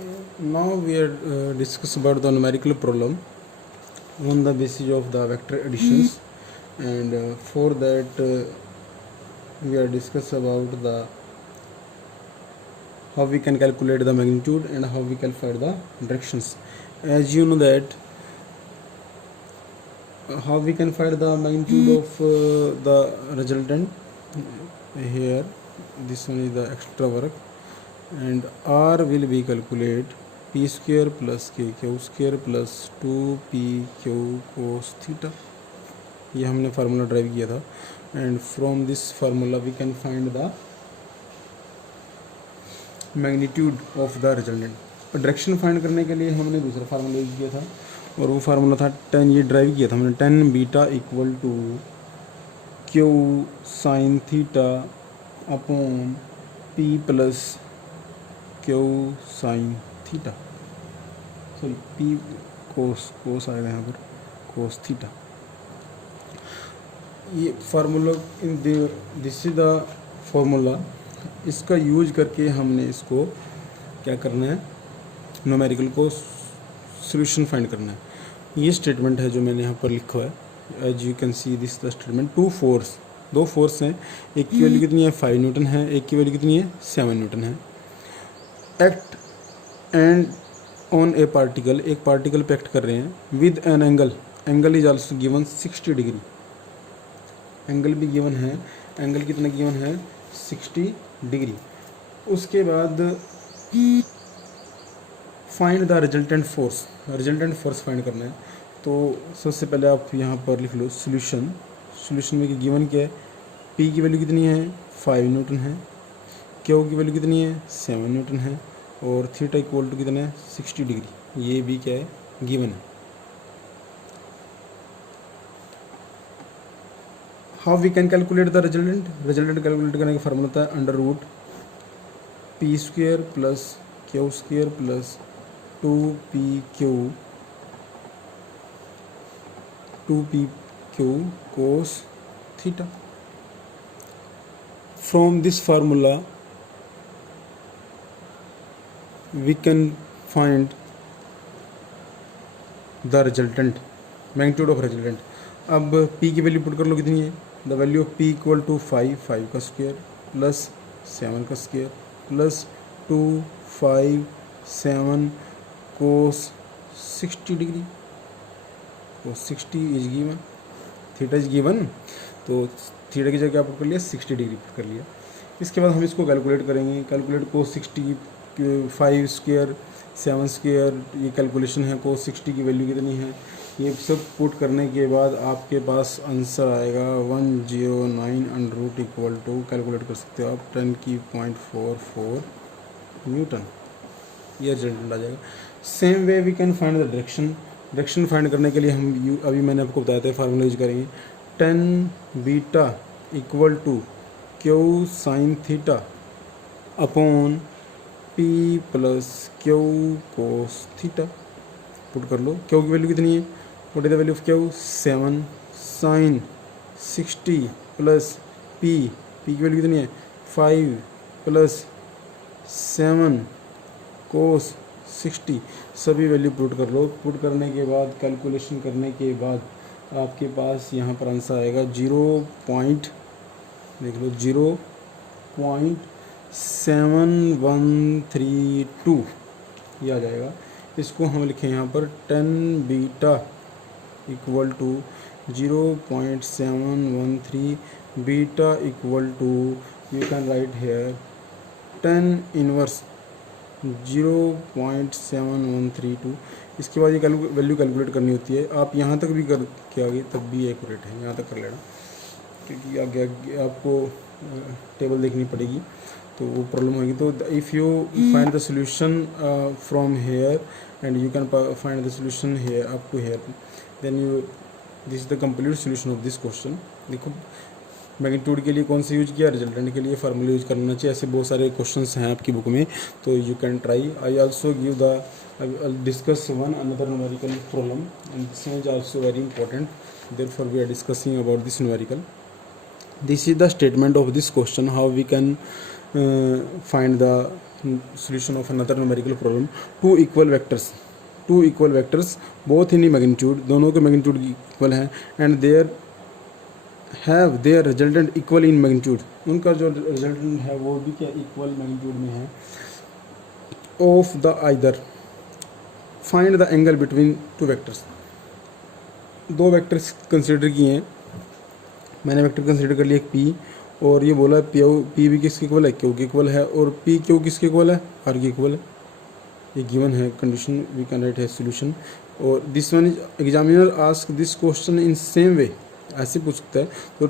Now we are discuss about the numerical problem on the basis of the vector additions, and for that we are discuss about the how we can calculate the magnitude and how we can find the directions. As you know that how we can find the magnitude of the resultant. Here this one is the extra work, and R will be calculate p square plus k q square plus 2pq cos theta. ये हमने formula derive किया था, and from this formula we can find the magnitude of the resultant. Direction find करने के लिए हमने दूसरा formula use किया था, और वो फार्मूला था 10. ये ड्राइव किया था हमने 10 beta equal to Q sine theta upon P plus Q sine theta, sorry P cos आएगा यहाँ पर कोस थीटा. ये formula this is the formula. इसका यूज करके हमने इसको क्या करना है, न्यूमेरिकल को सॉल्यूशन फाइंड करना है. ये स्टेटमेंट है जो मैंने यहाँ पर लिखा है. As you can see this the statement. दो फोर्स हैं. एक की वैल्यू कितनी है 5 न्यूटन है, एक की वैल्यू कितनी है 7 न्यूटन है. Act and on A particle, एक पार्टिकल पे एक्ट कर रहे हैं with an angle is also given 60 degree. Angle भी गिवन है. एंगल कितना गिवन है 60 डिग्री. उसके बाद find the resultant force find करना है. तो सबसे पहले आप यहाँ पर लिख लो सॉल्यूशन में गिवन क्या है. P की वैल्यू कितनी है 5 न्यूटन है, Q की वैल्यू कितनी है 7 न्यूटन है, और थीटा इक्वल टू कितना है 60 डिग्री. ये भी क्या है गिवन है. How we can calculate the resultant calculate करने का फार्मूला होता है under root P square plus Q square plus 2pq cos theta. From this formula we can find the resultant, magnitude of resultant. अब p की value put कर लो कितनी है. The value of p equal to 5 का square plus 7 का square plus 2 5 7 cos 60 degree. तो 60 is given, theta is given, तो थीटा की जगह क्या पुट कर लिया 60 डिग्री पुट कर लिया. इसके बाद हम इसको कैलकुलेट करेंगे. कैलकुलेट cos 60 5 स्क्वायर 7 स्क्वायर, ये कैलकुलेशन है. cos 60 की वैल्यू कितनी है, ये सब पुट करने के बाद आपके पास आंसर आएगा 109 under root equal to, calculate कर सकते हो आप 10.44 न्यूटन. ये रिजल्टेंट आ जाएगा. Same way we can find the direction find करने के लिए हम अभी मैंने आपको बताया था फार्मूला यूज करेंगे. 10 beta equal to Q sine theta upon P plus Q cos theta. Put कर लो. क्यू की वैल्यू कितनी है, what is the value of Q 7 sine 60 plus P की वैल्यू कितनी है 5 प्लस 7 कोस 60. सभी वैल्यू पुट कर लो. पुट करने के बाद कैलकुलेशन करने के बाद आपके पास यहाँ पर आंसर आएगा 0.7132. ये आ जाएगा. इसको हम लिखें यहाँ पर 10 beta equal to 0.713 beta equal to, you can write here 10 inverse 0.7132. इसके बाद ये वैल्यू कैलकुलेट करनी होती है. आप यहाँ तक भी कर के आगे तब भी एक्यूरेट है, यहाँ तक कर लेना, क्योंकि आगे आपको टेबल देखनी पड़ेगी तो वो प्रॉब्लम होगी. तो if you find the solution from here and you can find the solution here up to here, then you this is the complete solution of this question. देखो मैग्नीट्यूड के लिए कौन सा यूज किया, रिजल्टेंट के लिए फार्मूला यूज करना चाहिए. ऐसे बहुत सारे क्वेश्चंस हैं आपकी बुक में, तो you can try. I also give the discuss one another numerical problem, and this is also very important. Therefore we are discussing about this numerical. This is the statement of this question, how we can find the solution of another numerical problem. Two equal vectors both in magnitude, दोनों के magnitude equal हैं, and there have their resultant equal in magnitude, उनका जो resultant है वो भी क्या equal magnitude में है. Of the either, find the angle between two vectors. दो वेक्टर्स कंसिडर किए हैं, मैंने वेक्टर कंसिडर कर लिया एक पी, और ये बोला पी भी किसके इक्वल है, क्यू के इक्वल है, और पी क्यू किसके इक्वल है, आर के इक्वल है. ये गिवन है कंडीशन, वी कैन राइट है सॉल्यूशन. और this one is examiner ask this question in same way, ऐसे पूछ सकता है. तो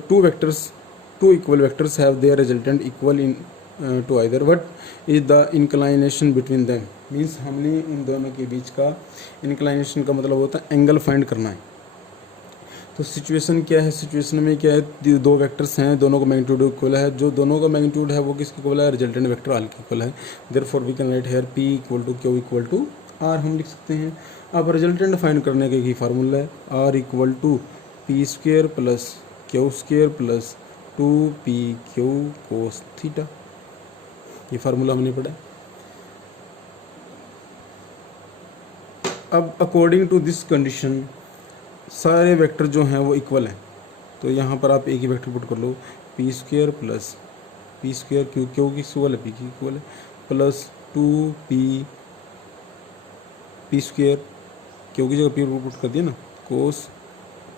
two equal vectors have their resultant equal in to either, what is the inclination between them. Means हमने उन दोनों के बीच का इंक्लाइनेशन का मतलब होता है एंगल फाइंड करना है. तो सिचुएशन क्या है, सिचुएशन में क्या है, दो वेक्टर्स हैं, दोनों का मैग्नीट्यूड इक्वल है. जो दोनों का मैग्नीट्यूड है वो किसके इक्वल है, रिजल्टेंट वेक्टर आर के इक्वल है. Therefore we can write here P equal to Q equal to R हम लिख सकते हैं. अब रिजल्टेंट फाइंड करने का ही फार्मूला है, R equal to P square plus Q square plus 2pq cos theta. ये फार्मूला हमने पढ़ा. अब अकॉर्डिंग टू दिस कंडीशन सारे वेक्टर जो हैं वो इक्वल हैं. तो यहाँ पर आप एक ही वेक्टर पुट कर लो, P square plus P square Q Q की इक्वल है, पी की इक्वल है, प्लस 2p स्क्वेयर क्यू की जगह पी पुट कर दिया ना, कोस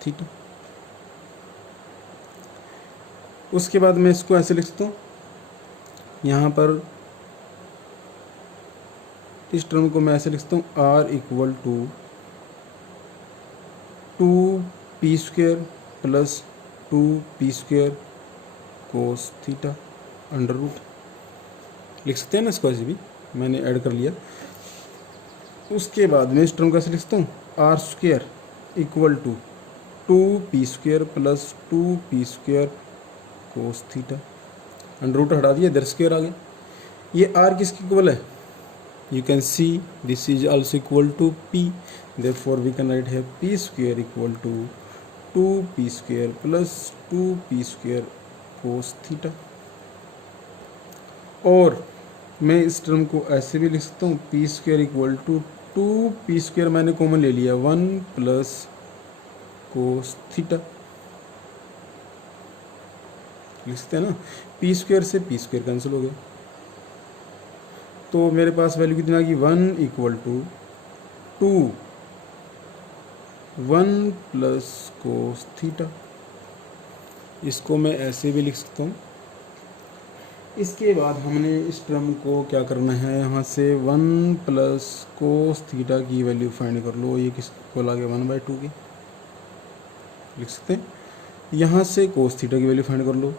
थीटा. उसके बाद मैं इसको ऐसे लिख सकता हूँ, यहाँ पर इस टर्म को मैं ऐसे लिख सकता हूँ, R equal to 2p square plus 2p square cos theta under root. लिख सकते हैं ना इसको, ऐसे भी मैंने ऐड कर लिया. उसके बाद मैं इस टर्म को ऐसे लिख सकता हूँ, R square equal to 2p square plus 2p square cos theta. Under root हटा दिया, इधर स्क्वेयर आ गया. ये आर किसकी इक्वल है, you can see this is also equal to p, therefore we can write here p square equal to 2p square plus 2p square cos theta. और मैं इस टर्म को ऐसे भी लिख सकता हूँ, p square equal to 2p square मैंने कॉमन ले लिया, 1 प्लस cos theta. लिख सकते हैं ना, p स्क्वायर से p स्क्वायर कैंसिल हो गया. तो मेरे पास वैल्यू कितना आ गई, 1 equal to 1 plus cos theta. इसको मैं ऐसे भी लिख सकता हूँ. इसके बाद हमने इस टर्म को क्या करना है, यहाँ से 1 प्लस कोस थीटा की वैल्यू फाइंड कर लो. ये किसको आ गया, 1/2 की लिख सकते हैं. यहाँ से कोस थीटा की वैल्यू फाइंड कर लो,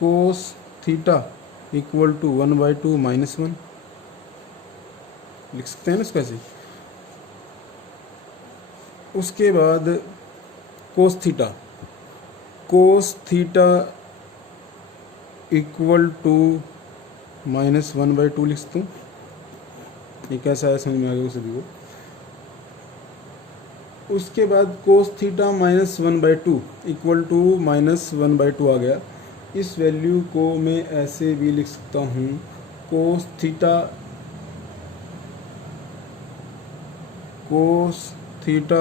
cos theta equal to 1/2 minus 1 लिख सकते हैं ना इसको ऐसे. उसके बाद cos theta equal to minus 1/2 लिख सकता हूँ. ये कैसा है समझ में आ गया सभी को. उसके बाद cos theta minus 1/2 equal to minus 1/2 आ गया. इस वैल्यू को मैं ऐसे भी लिख सकता हूँ, कोस थीटा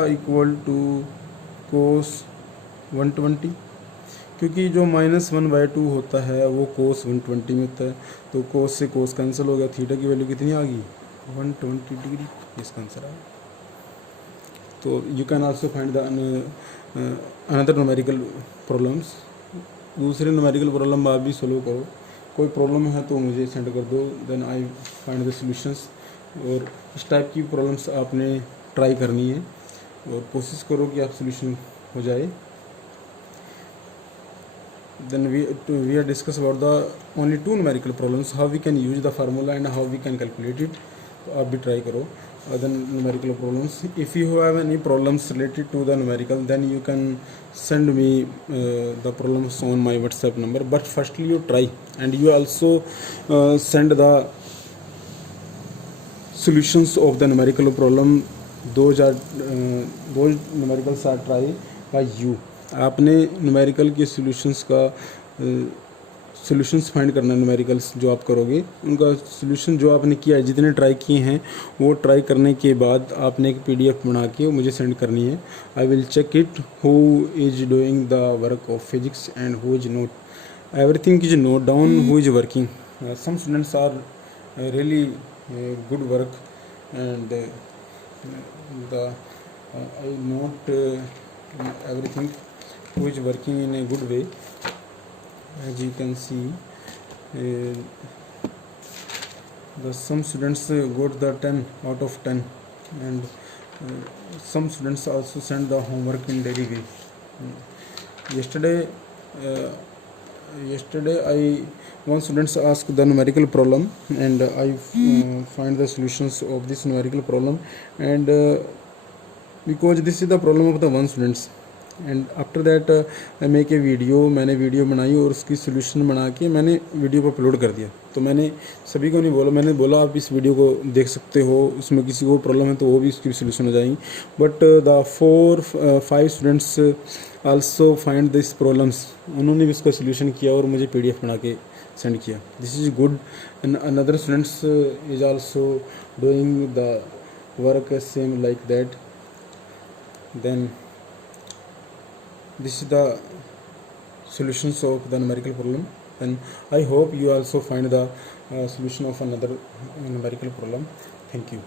इक्वल टू कोस 120, क्योंकि जो माइनस 1/2 होता है वो कोस 120 में होता है. तो कोस से कोस कैंसिल हो गया, थीटा की वैल्यू कितनी आ गई, 120 डिग्री. इसका आंसर आया. तो you can also find the another numerical problems. दूसरे न्यूमेरिकल प्रॉब्लम आप भी सोल्व करो. कोई प्रॉब्लम है तो मुझे सेंड कर दो, then I find the solutions. और इस टाइप की प्रॉब्लम्स आपने ट्राई करनी है और कोशिश करो कि आप सॉल्यूशन हो जाए. Then we are discuss about the only 2 numerical problems, how we can use the formula and how we can calculate it. तो आप भी ट्राई करो other numerical problems. If you have any problems related to the numerical, then you can send me the problems on my WhatsApp number. But firstly you try, and you also send the solutions of the numerical problem. Those numericals are try by you. आपने numerical के solutions का solutions find करना है, numericals जो आप करोगे उनका solution जो आपने किया है, जितने ट्राई किए हैं वो ट्राई करने के बाद आपने एक पीडीएफ बना के मुझे सेंड करनी है. I will check it who is doing the work of physics and who is not. Everything is note down who is working. Some students are really good work and the I note everything who is working in a good way. As you can see, the some students got the 10 out of 10 and some students also send the homework in daily way. Yesterday I one students asked the numerical problem and I find the solutions of this numerical problem, and because this is the problem of the one students, and after that I make a video. मैंने video बनाई और उसकी solution बना के मैंने video पर upload कर दिया. तो मैंने सभी को नहीं बोला, मैंने बोला आप इस वीडियो को देख सकते हो, उसमें किसी को प्रॉब्लम है तो वो भी उसकी सोल्यूशन हो जाएंगी. But the 4-5 students also find this problems. उन्होंने भी उसका सोल्यूशन किया और मुझे पीडीएफ बना के सेंड किया. This is good. And another students is also doing the work same like that. Then this is the solutions of the numerical problem, and I hope you also find the solution of another numerical problem. Thank you.